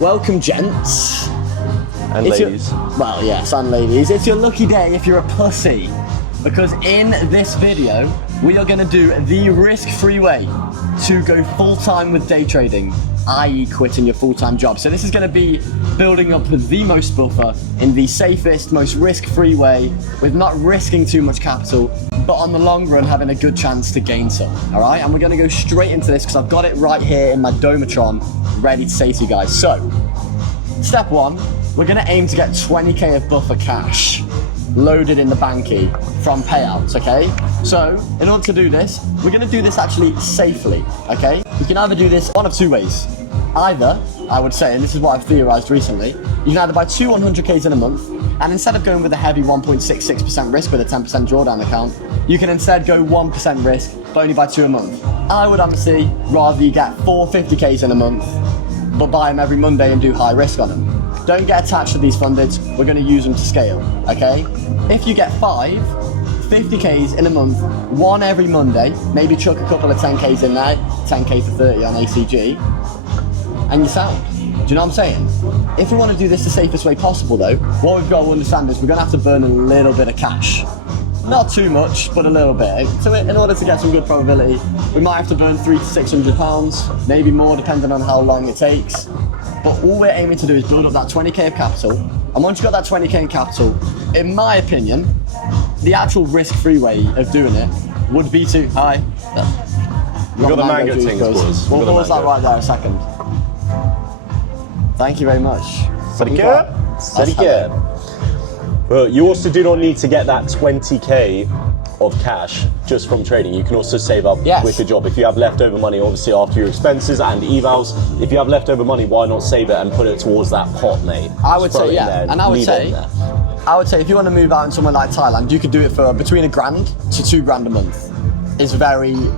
Welcome, gents. And ladies. Well, yes, and ladies. It's your lucky day if you're a pussy. Because in this video, we are going to do the risk-free way to go full-time with day trading, i.e. quitting your full-time job. So this is going to be building up the most buffer in the safest, most risk-free way with not risking too much capital, but on the long run having a good chance to gain some, all right? And we're going to go straight into this because I've got it right here in my Domatron ready to say to you guys. So, step one, we're going to aim to get 20k of buffer cash loaded in the banky from payouts, okay? So, in order to do this, we're going to do this actually safely, okay? You can either do this one of two ways. Either, I would say, and this is what I've theorized recently, you can either buy two 100ks in a month, and instead of going with a heavy 1.66% risk with a 10% drawdown account, you can instead go 1% risk, but only buy two a month. I would honestly rather you get four 50ks in a month, but buy them every Monday and do high risk on them. Don't get attached to these fundeds, we're going to use them to scale, okay? If you get five 50ks in a month, one every Monday, maybe chuck a couple of 10ks in there, 10k for 30 on ACG, and you're sound. Do you know what I'm saying? If we want to do this the safest way possible though, what we've got to understand is we're going to have to burn a little bit of cash. Not too much, but a little bit. So in order to get some good probability, we might have to burn £300 to £600, maybe more depending on how long it takes. But all we're aiming to do is build up that 20k of capital. And once you've got that 20k in capital, in my opinion, the actual risk-free way of doing it would be to, We've got the mango thing, boys. We'll pause that right there a second. Thank you very much. Steady care. But you also do not need to get that 20k of cash just from trading. You can also save up with your job. If you have leftover money, obviously after your expenses and evals, if you have leftover money, why not save it and put it towards that pot, mate? I would say, yeah. And I would say if you want to move out in somewhere like Thailand, you could do it for between £1,000 to £2,000 a month.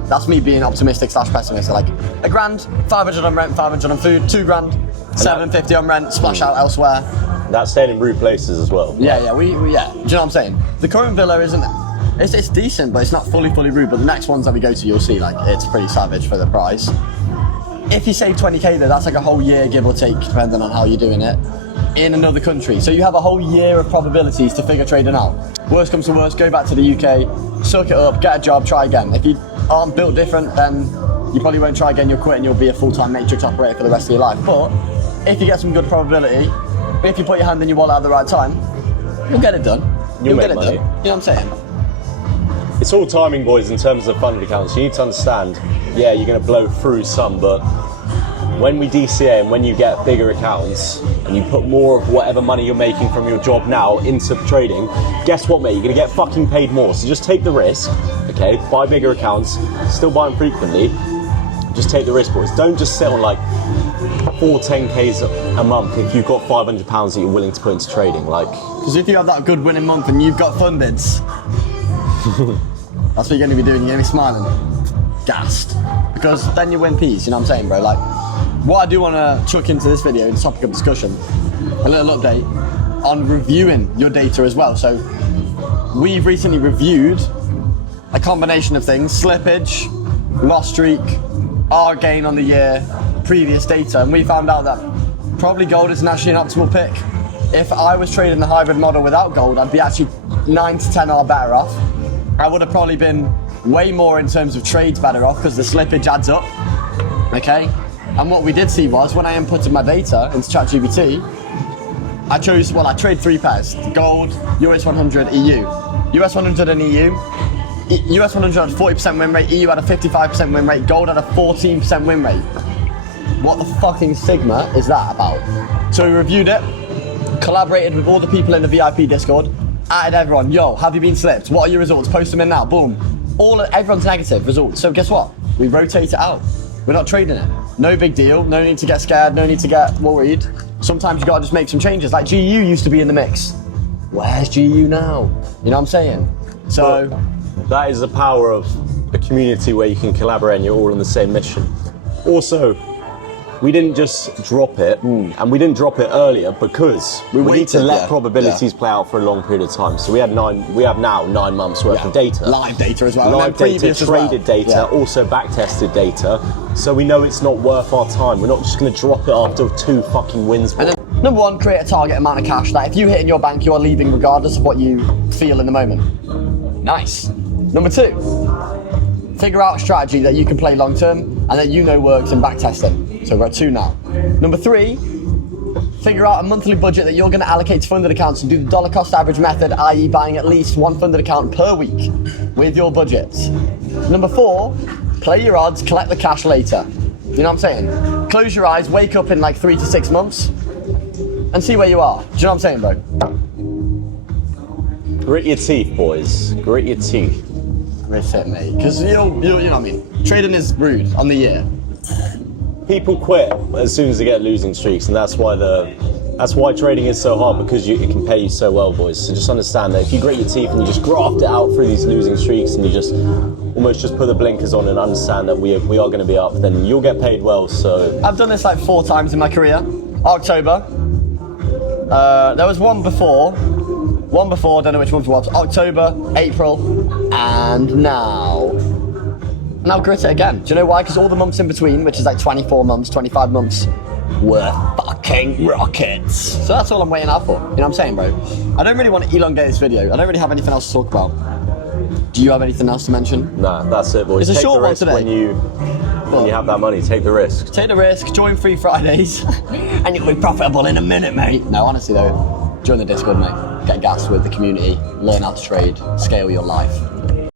That's me being optimistic / pessimistic. Like £1,000, 500 on rent, 500 on food, £2,000, 750 on rent, splash out elsewhere. That's staying in rude places as well. Yeah. Do you know what I'm saying? The current villa isn't. It's decent, but it's not fully rude. But the next ones that we go to, you'll see like it's pretty savage for the price. If you save 20k though, that's like a whole year, give or take, depending on how you're doing it, in another country. So you have a whole year of probabilities to figure trading out. Worst comes to worst, go back to the UK, suck it up, get a job, try again. If you aren't built different, then you probably won't try again. You'll quit and you'll be a full-time matrix operator for the rest of your life. But if you get some good probability, if you put your hand in your wallet at the right time, you'll get it done. You'll get it done. You know what I'm saying? It's all timing, boys, in terms of funded accounts. You need to understand, yeah, you're going to blow through some, but when we DCA and when you get bigger accounts and you put more of whatever money you're making from your job now into trading, guess what, mate? You're going to get fucking paid more. So just take the risk, okay? Buy bigger accounts, still buy them frequently. Just take the risk, boys. Don't just sit on like 4 10Ks a month if you've got £500 that you're willing to put into trading. Like, because if you have that good winning month and you've got fundeds, that's what you're going to be doing. You're going to be smiling, gassed, because then you win peas. You know what I'm saying, bro? Like, what I do want to chuck into this video, the topic of discussion, a little update on reviewing your data as well. So we've recently reviewed a combination of things: slippage, loss streak, our gain on the year, previous data, and we found out that probably gold is actually an optimal pick. If I was trading the hybrid model without gold, I'd be actually 9 to 10 R better off. I would have probably been way more in terms of trades better off because the slippage adds up, okay? And what we did see was when I inputted my data into ChatGPT, I trade 3 pairs: gold, US 100, EU. US 100 and EU. US 100 had a 40% win rate, EU had a 55% win rate, gold had a 14% win rate. What the fucking sigma is that about? So we reviewed it, collaborated with all the people in the VIP Discord, added everyone. Yo, have you been slipped? What are your results? Post them in now. Boom. Everyone's negative results. So guess what? We rotate it out. We're not trading it. No big deal. No need to get scared. No need to get worried. Sometimes you gotta just make some changes. Like GU used to be in the mix. Where's GU now? You know what I'm saying? So that is the power of a community where you can collaborate and you're all on the same mission. Also, we didn't just drop it, and we didn't drop it earlier because we need to waited, let probabilities play out for a long period of time. So we have now 9 months worth of data. Live data as well. Live data, traded data, also backtested data. So we know it's not worth our time. We're not just going to drop it after 2 fucking wins. And then, number 1, create a target amount of cash that if you hit in your bank, you are leaving regardless of what you feel in the moment. Nice. Number 2, figure out a strategy that you can play long term and that you know works in backtesting. So we're at 2 now. Number 3, figure out a monthly budget that you're going to allocate to funded accounts and do the dollar cost average method, i.e. buying at least 1 funded account per week with your budgets. Number 4, play your odds, collect the cash later. You know what I'm saying? Close your eyes, wake up in like 3 to 6 months and see where you are. Do you know what I'm saying, bro? Grit your teeth, boys. Grit your teeth. Grit it, mate. Because you know what I mean? Trading is rude on the year. People quit as soon as they get losing streaks, and that's why trading is so hard, because it can pay you so well, boys. So just understand that if you grit your teeth and you just graft it out through these losing streaks and you just almost just put the blinkers on and understand that we are going to be up, then you'll get paid well. So I've done this like 4 times in my career. October. There was one before, don't know which one it was. October, April, and now grit it again. Do you know why? Because all the months in between, which is like 24 months, 25 months, were fucking rockets. So that's all I'm waiting out for. You know what I'm saying, bro? I don't really want to elongate this video. I don't really have anything else to talk about. Do you have anything else to mention? Nah, that's it, boys. It's a short one today. When you have that money, take the risk. Take the risk, join Free Fridays, and you'll be profitable in a minute, mate. No, honestly though, join the Discord, mate. Get gassed with the community, learn how to trade, scale your life.